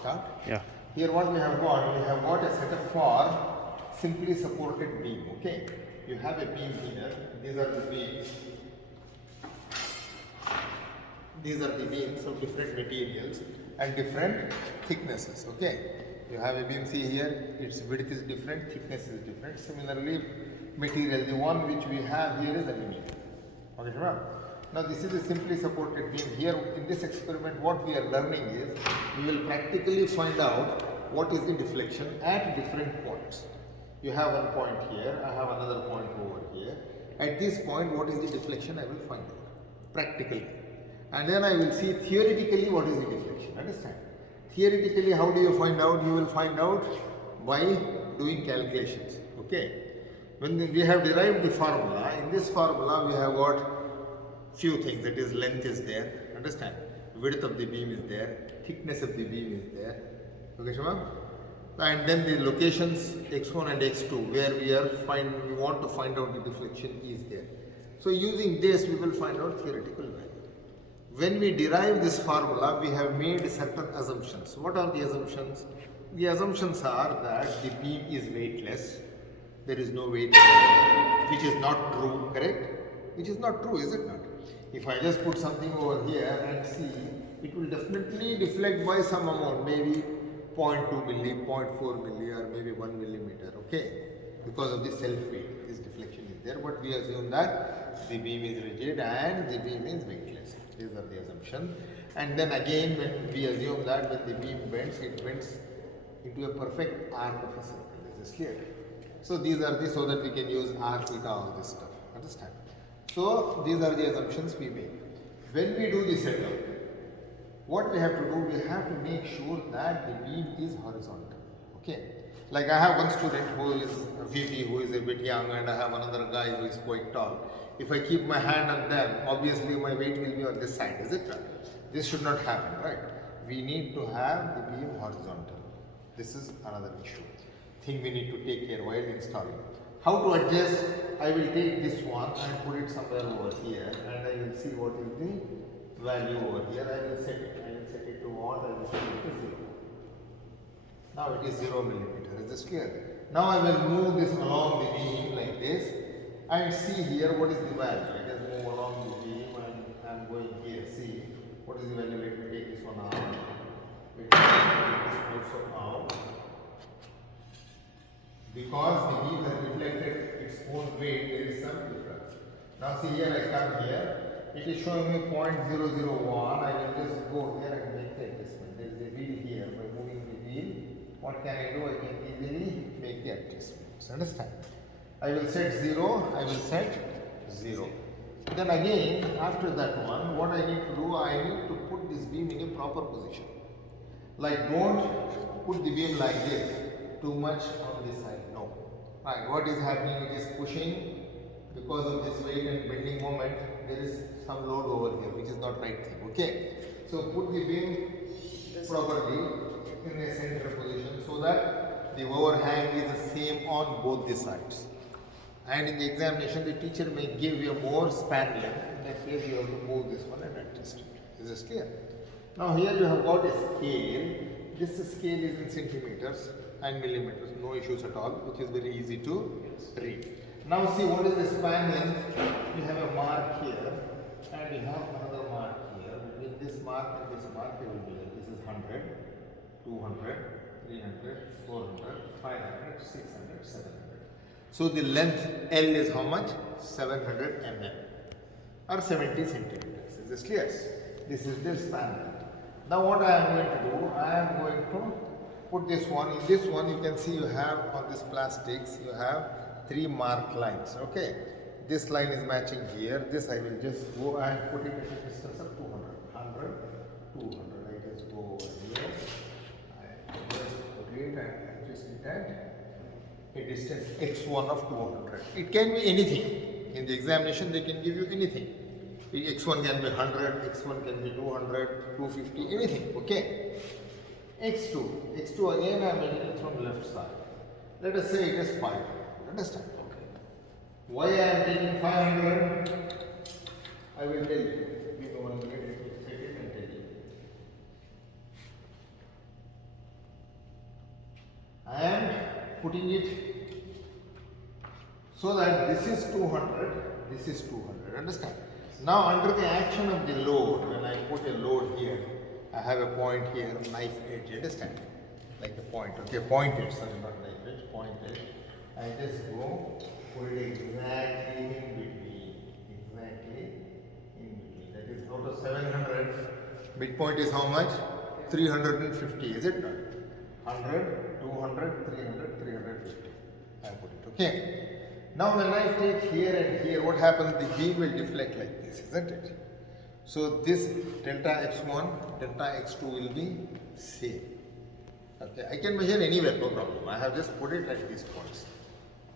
start. Yeah. Here what we have got a setup for simply supported beam. Okay, you have a beam here. These are the beams. These are the beams of different materials and different thicknesses. Okay, you have a beam. See here, its width is different, thickness is different. Similarly, material, the one which we have here is aluminum. Okay, sure. Now this is a simply supported beam. Here in this experiment, what we are learning is we will practically find out what is the deflection at different points. You have one point here, I have another point over here. At this point, what is the deflection? I will find out practically. And then I will see theoretically what is the deflection. Understand? Theoretically, how do you find out? You will find out by doing calculations. Okay. When we have derived the formula, in this formula we have got few things. That is, length is there. Understand? Width of the beam is there. Thickness of the beam is there. Okay, Shama? And then the locations x1 and x2 where we want to find out the deflection is there. So using this, we will find out theoretical value. When we derive this formula, we have made certain assumptions. What are the assumptions? The assumptions are that the beam is weightless. There is no weight, which is not true, correct? Which is not true, is it not? If I just put something over here and see, it will definitely deflect by some amount, maybe 0.2 milli, 0.4 milli, or maybe 1 millimeter, okay? Because of the self-weight, this deflection is there, but we assume that the beam is rigid and the beam is weightless. These are the assumptions. And then again, when we assume that when the beam bends, it bends into a perfect arc of a circle. This is clear. So these are so that we can use r, theta, all this stuff. Understand? So these are the assumptions we make. When we do the setup, what we have to do, we have to make sure that the beam is horizontal. Okay? Like I have one student who is a VP, who is a bit young, and I have another guy who is quite tall. If I keep my hand on them, obviously my weight will be on this side, is it right? This should not happen, right? We need to have the beam horizontal. This is another issue. Thing we need to take care while installing. How to adjust? I will take this one and put it somewhere over here, and I will see what is the value over here. I will set it. I will set it to what? I will set it to 0. Now it is 0 millimeter. Is this clear? Now I will move this along the beam like this and see here what is the value. I just move along the beam and I am going here. See what is the value. Let me take this one out. Let me take this also out. Because the beam has reflected its own weight, there is some difference. Now see here, I come here. It is showing me 0.001. I will just go here and make the adjustment. There is a wheel here. By moving the wheel, what can I do? I can easily make the adjustments. Understand? I will set 0. I will set 0. Then again, after that one, what I need to do? I need to put this beam in a proper position. Like, don't put the beam like this, too much on this side. No. Right. What is happening? It is pushing because of this weight and bending moment. There is some load over here, which is not right thing. Okay. So put the beam properly in a center position so that the overhang is the same on both the sides. And in the examination, the teacher may give you more span length. In that case, you have to move this one and adjust it. Is this clear? Now here you have got a scale. This scale is in centimeters and millimeters. No issues at all, which is very easy to read. Now see what is the span length. You have a mark here and you have another mark here. Between this mark and this mark, you will be like this is 100, 200, 300, 400, 500, 600, 700. So the length L is how much? 700 mm or 70 centimeters. Is this clear? This is the span length. Now what I am going to do, I am going to put this one. In this one, you can see you have on this plastics, you have 3 marked lines. Okay. This line is matching here. This I will just go and put it at a distance of 200. 100, 200. I just go over here. I just put it and adjust it at a distance x1 of 200. It can be anything. In the examination, they can give you anything. X1 can be 100, X1 can be 200, 250, anything. Okay. X2 again I am making it from left side. Let us say it is 500. Understand? Okay. Why I am taking 500? I will tell you. Give me 1 minute. Let me set it and tell you. I am putting it so that this is 200, this is 200, understand? Now under the action of the load, when I put a load here, I have a point here, knife edge, understand? Like a point, okay, point edge, sorry, not knife edge, point edge. I just go, put it exactly in between, that is out of 700, midpoint is how much? 350, is it not? 100, 200, 300, 350. I put it, okay? Now when I take here and here, what happens? The beam will deflect like this, isn't it? So this delta x1, delta x2 will be same. Okay, I can measure anywhere, no problem. I have just put it at these points.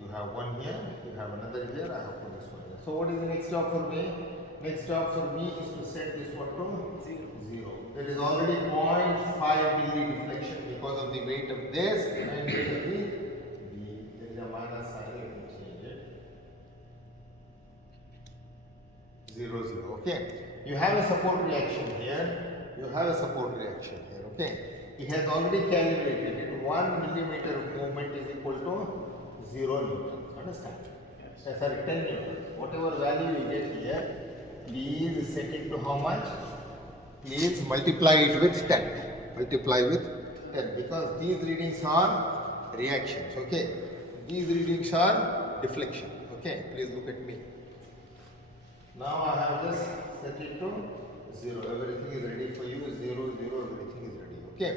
You have one here, you have another here, I have put this one here. So what is the next job for me? Next job for me is to set this one to 0. There is already 0.5 milli deflection because of the weight of this and weight of the beam. There is a minus sign, let me change it. 0, 0, okay. You have a support reaction here, you have a support reaction here, okay. It has already calibrated it. 1 millimeter of movement is equal to 0 newtons. Understand? Yes. Sorry, 10 newtons. Whatever value you get here, please set it to how much? Please multiply it with 10. Multiply with 10 because these readings are reactions. Okay. These readings are deflection. Okay. Please look at me. Now I have just set it to 0. Everything is ready for you. 0, 0, everything is ready. Okay.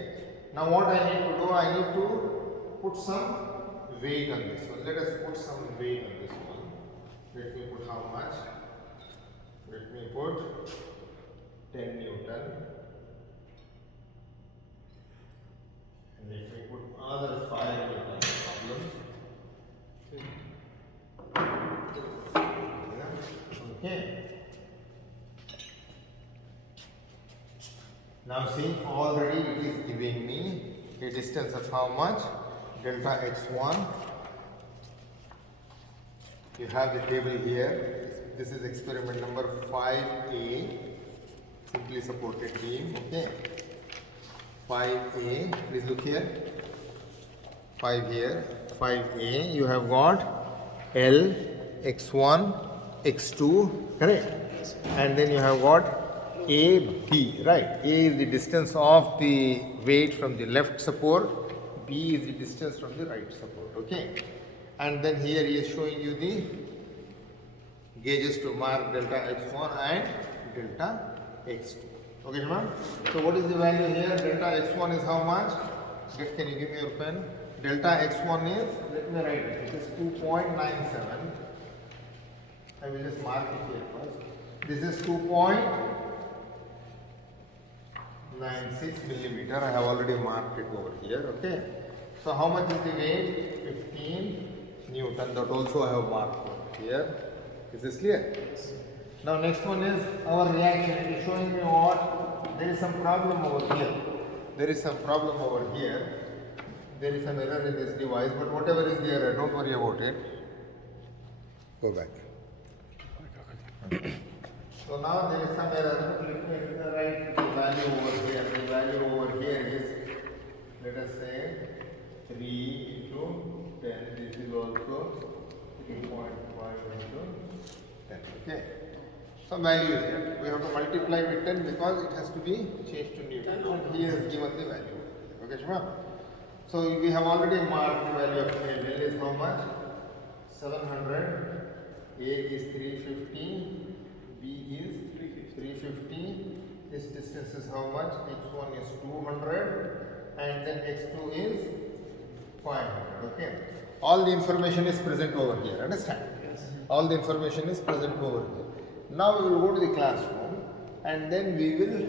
Now what I need to do, I need to put some weight on this one. Let us put some weight on this one. Let me put how much? Let me put 10 Newton. And let me put another 5 Newton problems. Okay. Now see, already it is giving me a distance of how much? Delta x1. You have the table here. This is experiment number 5A. Simply supported beam. Okay. 5A. Please look here. 5 here. 5A. You have got L, x1, x2. Correct? And then you have got AB, right? A is the distance of the weight from the left support, B is the distance from the right support, okay? And then here he is showing you the gauges to mark delta x1 and delta x2. Okay, Shima? So what is the value here? Delta x1 is how much? Can you give me your pen? Delta x1 is, let me write it, it is 2.97. I will just mark it here first. This is 2.96 millimeter. I have already marked it over here. Okay. So how much is the weight? 15 Newton. That also I have marked over here. Is this clear? Yes. Now next one is our reaction. It is showing me what? There is some problem over here. There is some problem over here. There is some error in this device, but whatever is the error, don't worry about it. Go back. So now there is some error. Let me write the value over here. The value over here is, let us say, 3 into 10. This is also 3.5 into 10. Okay. Some value is there. We have to multiply with 10 because it has to be changed to Newton. And he has given the value. Okay, Shima? So we have already marked the value of L. L is how much? 700. A is 350. B is 350. This distance is how much? X1 is 200 and then X2 is 500. Okay. All the information is present over here. Understand? Yes. All the information is present over here. Now we will go to the classroom and then we will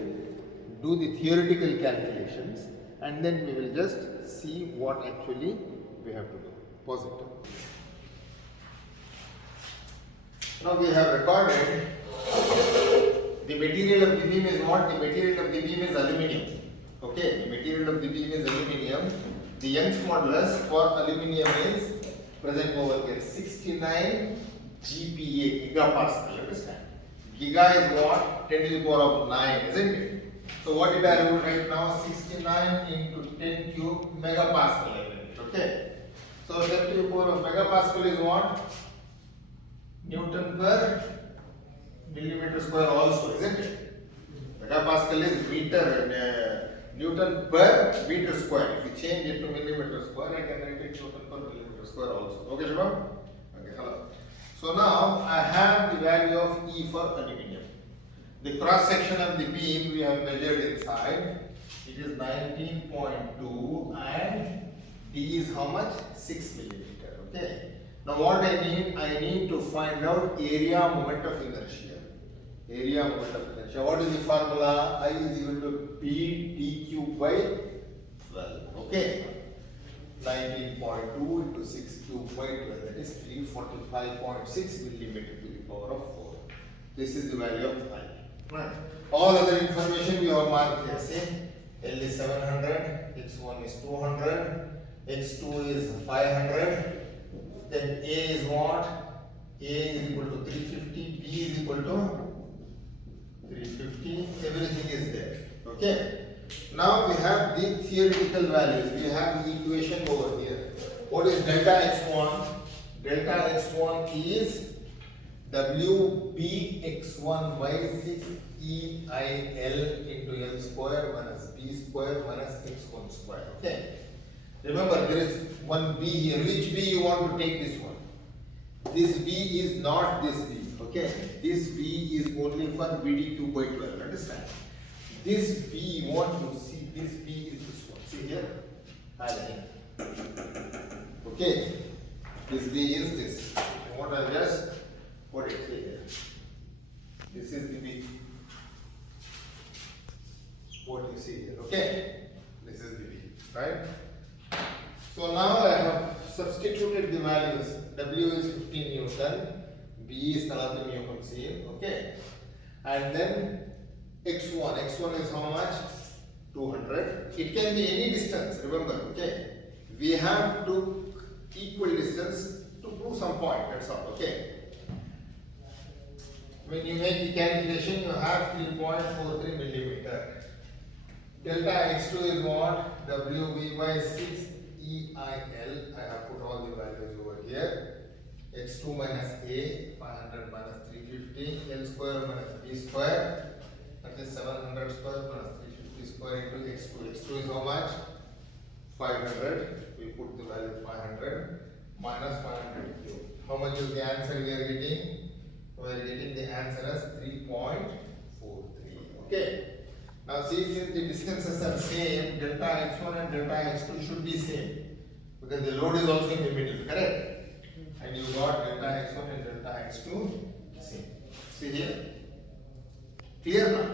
do the theoretical calculations and then we will just see what actually we have to do. Positive. Now we have recorded the material of the beam is what? The material of the beam is aluminium. Okay, the material of the beam is aluminium. The Young's modulus for aluminium is present over here 69 GPa, gigapascal. Understand? Giga is what? 10 to the power of 9, isn't it? So what did I do right now? 69 into 10 cube megapascal. Okay. So 10 to the power of megapascal is what? Newton per millimeter square also, isn't it? Megapascal is meter, Newton per meter square. If you change it to millimeter square, I can write it Newton per millimeter square also. Okay, Shubham? Okay, hello. So now I have the value of E for aluminium. The cross section of the beam we have measured inside. It is 19.2 and D is how much? 6 millimeter. Okay. Now what I need to find out area moment of inertia. Area moment of inertia. What is the formula? I is equal to P d cube by 12. Okay. 19.2 into 6 cube by 12. That is 345.6 millimeter to the power of 4. This is the value of I. Right. All other information we have marked here. Same. L is 700. X1 is 200. X2 is 500. Then A is what? A is equal to 350, B is equal to 350, everything is there. Okay. Now we have the theoretical values. We have the equation over here. What is delta x1? Delta x1 is WBx1 by 6 EIL into L square minus B square minus x1 square. Okay. Remember, there is one B here. Which B you want to take this one? This B is not this B. Okay. This B is only for BD cube by 12. Understand? This B you want to see. This B is this one. See here. Okay. This B is this. You want to just put it here. This is the B. What you see here. Okay. This is the B. Right? So now I have substituted the values. W is 15 Newton, B is 30 Newton here, okay. And then x1. X1 is how much? 200. It can be any distance, remember, okay. We have to equal distance to prove some point, that's all, okay. When you make the calculation, you have 3.43 millimeter. Delta x2 is what? WB by 6 EIL. I have put all the values over here. X2 minus A, 500 minus 350, L square minus B square, that is 700 square minus 350 square into X2. X2 is how much? 500. We put the value 500 minus 500 cube. How much is the answer we are getting? We are getting the answer as 3.43. Okay. Now see, since the distances are same, delta x1 and delta x2 should be same. Because the load is also in the middle, correct? And you got delta x1 and delta x2 same. See here? Clear now?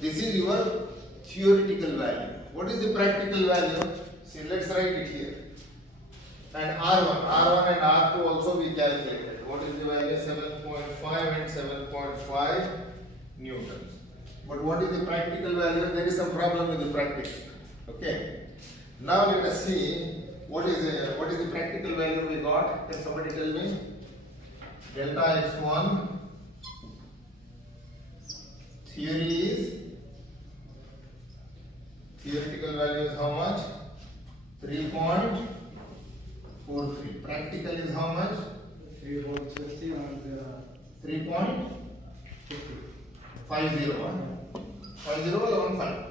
This is your theoretical value. What is the practical value? See, let's write it here. And R1 and R2 also we calculated. What is the value? 7.5 and 7.5 newtons. But what is the practical value? There is some problem with the practical. Okay. Now let us see what is the practical value we got. Can somebody tell me? Delta x1 theoretical value is how much? 3.43. Practical is how much? 3.50 and 3.50. 501. 5015.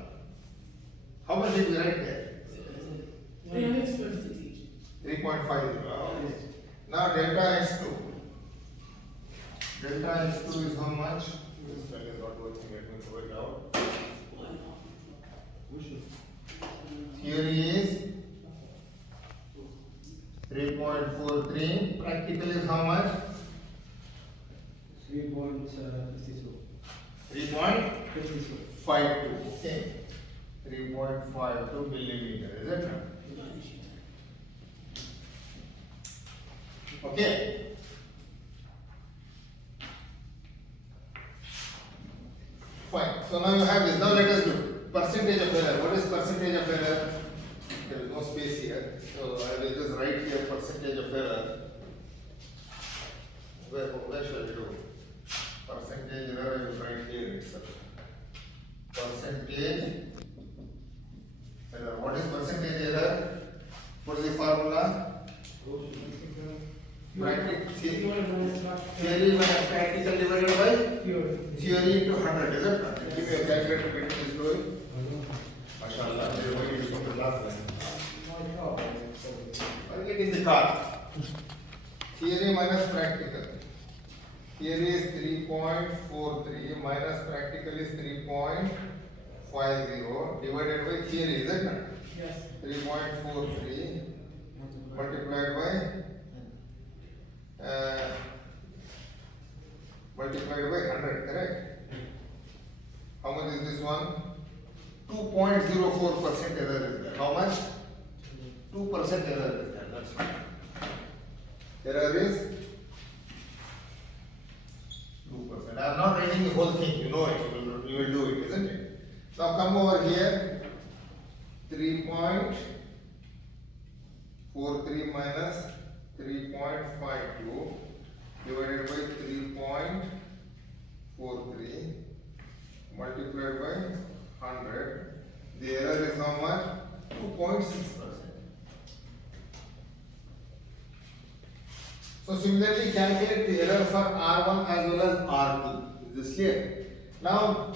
How much did we write there? 350. 3.50. Now delta x2. Delta x2 is how much? This pen is not working. Let me throw it out. Theory is 3.43. Practical is how much? 3.52. 3.52. Okay. 3.52 millimeter. Is it not? Okay. Fine. So now you have this. Now let us do percentage of error. What is percentage of error? There is no space here. So I will just write here percentage of error. Where shall we do? Percentage error I will write here itself. Percentage formula? Theory minus practical divided by theory into 100, is it not? Give me a calculator to get this going. MashaAllah, this is what you do from the last line. I'll get in the car. Theory minus practical. Theory is 3.43 minus practical is 3.50 divided by theory, is it not? Yes. 3.43 multiplied by 100, correct? How much is this one? 2.04% error is there. How much? 2% error is there. That's fine. Error is 2%. I am not writing the whole thing. You know it. You will do it, isn't it? Now come over here. 3.43 minus 3.52 divided by 3.43 multiplied by 100. The error is how much? 2.6%. So similarly calculate the error for R1 as well as R2. Is this clear? Now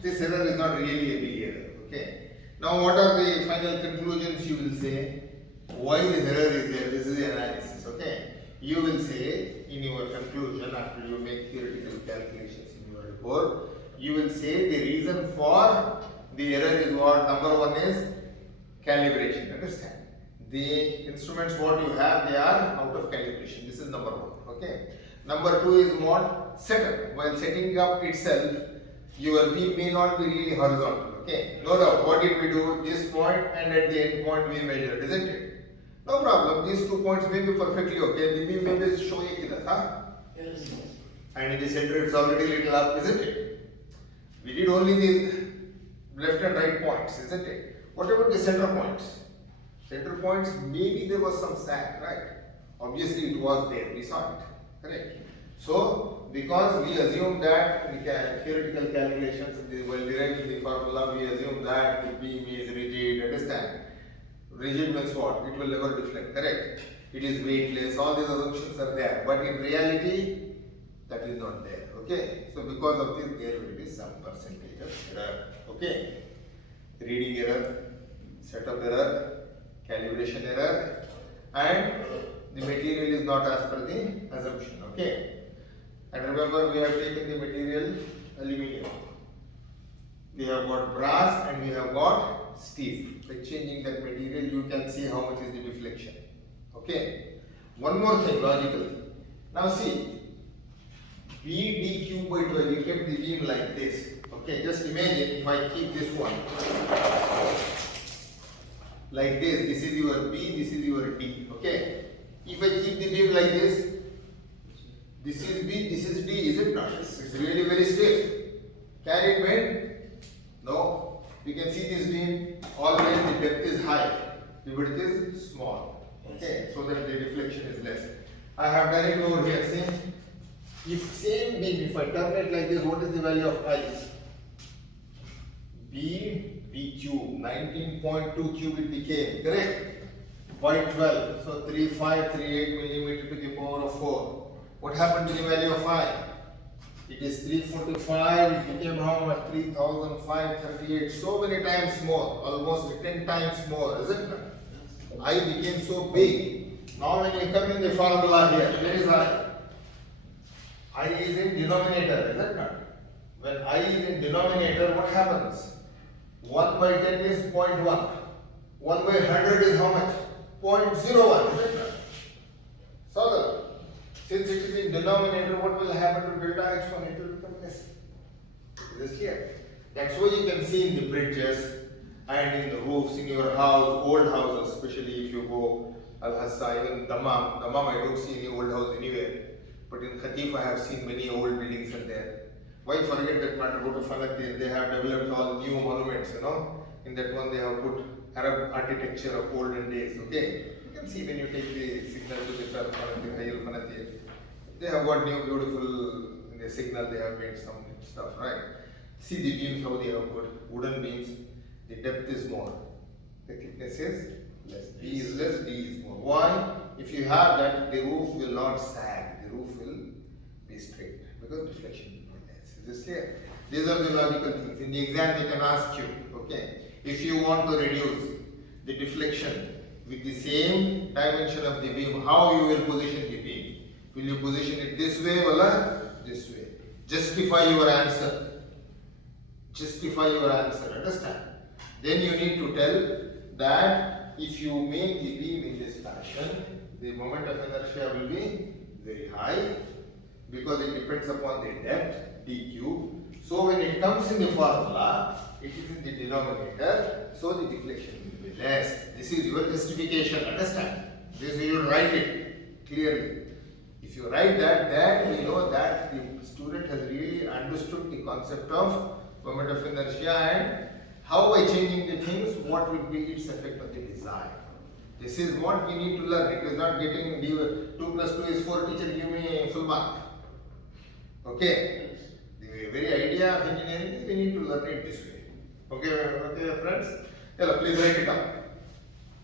this error is not really a big error. Okay. Now what are the final conclusions you will say? Why this error is there? This is the analysis. Okay. You will say in your conclusion after you make theoretical calculations in your report, you will say the reason for the error is what? Number one is calibration. Understand? The instruments what you have, they are out of calibration. This is number one. Okay. Number two is what? Setup. While setting up itself, your beam may not be really horizontal. Okay. No doubt. What did we do? This point and at the end point we measured, isn't it? No problem. These 2 points may be perfectly okay. The beam may be showing it, huh? Yes. And in the center it's already little up, isn't it? We did only the left and right points, isn't it? What about the center points? Center points, maybe there was some sag, right? Obviously it was there, we saw it, correct? So, because we assume that the theoretical calculations, while deriving the formula, we assume that the beam is rigid, understand? Rigid means what? It will never deflect, correct? It is weightless, all these assumptions are there, but in reality, that is not there, okay? So, because of this, there will be some percentage of error, okay? Reading error, setup error, calibration error, and the material is not as per the assumption, okay? And remember, we have taken the material aluminium. We have got brass and we have got steel. By changing that material, you can see how much is the deflection, okay? One more thing, logically. Now see, B d cube by 12, you kept the beam like this, okay? Just imagine if I keep this one like this is your B, this is your D, okay? If I keep the beam like this is B, this is D, is it not? It's really very stiff. Can it bend? No. You can see this beam, always the depth is high, the width is small, okay? So that the deflection is less. I have done it over here, see? If same beam, if I turn it like this, what is the value of I? B d cube, 19.2 cube it became, correct? By 12, so 3538 millimeter to the power of 4. What happened to the value of I? It is 345, it became how much? 3538, so many times more, almost 10 times more, isn't it? I became so big. Now when you come in the formula here, where is I? I is in denominator, is it not? When I is in denominator, what happens? 1 by 10 is 0.1. 1 by 100 is how much? 0.01, is it not? So, since it is in denominator, what will happen to delta x1? It will become less. Is this clear? That's why you can see in the bridges and in the roofs in your house, old houses, especially if you go Al-Hassa, even Dammam. Dammam, I don't see any old house anywhere. But in Khatif, I have seen many old buildings are there. Why forget that matter? Go to Falatir, they have developed all new monuments, you know. In that one, they have put Arab architecture of olden days, okay. You can see when you take the signal to the Falatir, Hayal Falatir, they have got new beautiful, in the signal they have made some stuff, right? See the beams, how they have put wooden beams, the depth is more, the thickness is less. B is less, D is more. Why? If you have that, the roof will not sag. The roof will be straight because deflection will be less. Is this clear? These are the logical things. In the exam, they can ask you, okay, if you want to reduce the deflection with the same dimension of the beam, how you will position the beam? Will you position it this way or this way? Justify your answer. Justify your answer. Understand? Then you need to tell that if you make the beam in this fashion, the moment of inertia will be very high because it depends upon the depth dq. So when it comes in the formula, it is in the denominator, so the deflection will be less. This is your justification. Understand? This you should write it clearly. If you write that, then we know that the student has really understood the concept of moment of inertia and how by changing the things, what will be its effect on the design. This is what we need to learn. It is not getting 2 plus 2 is 4, teacher give me full mark. Okay? The very idea of engineering is we need to learn it this way. Okay, okay friends? Hello, please write it down.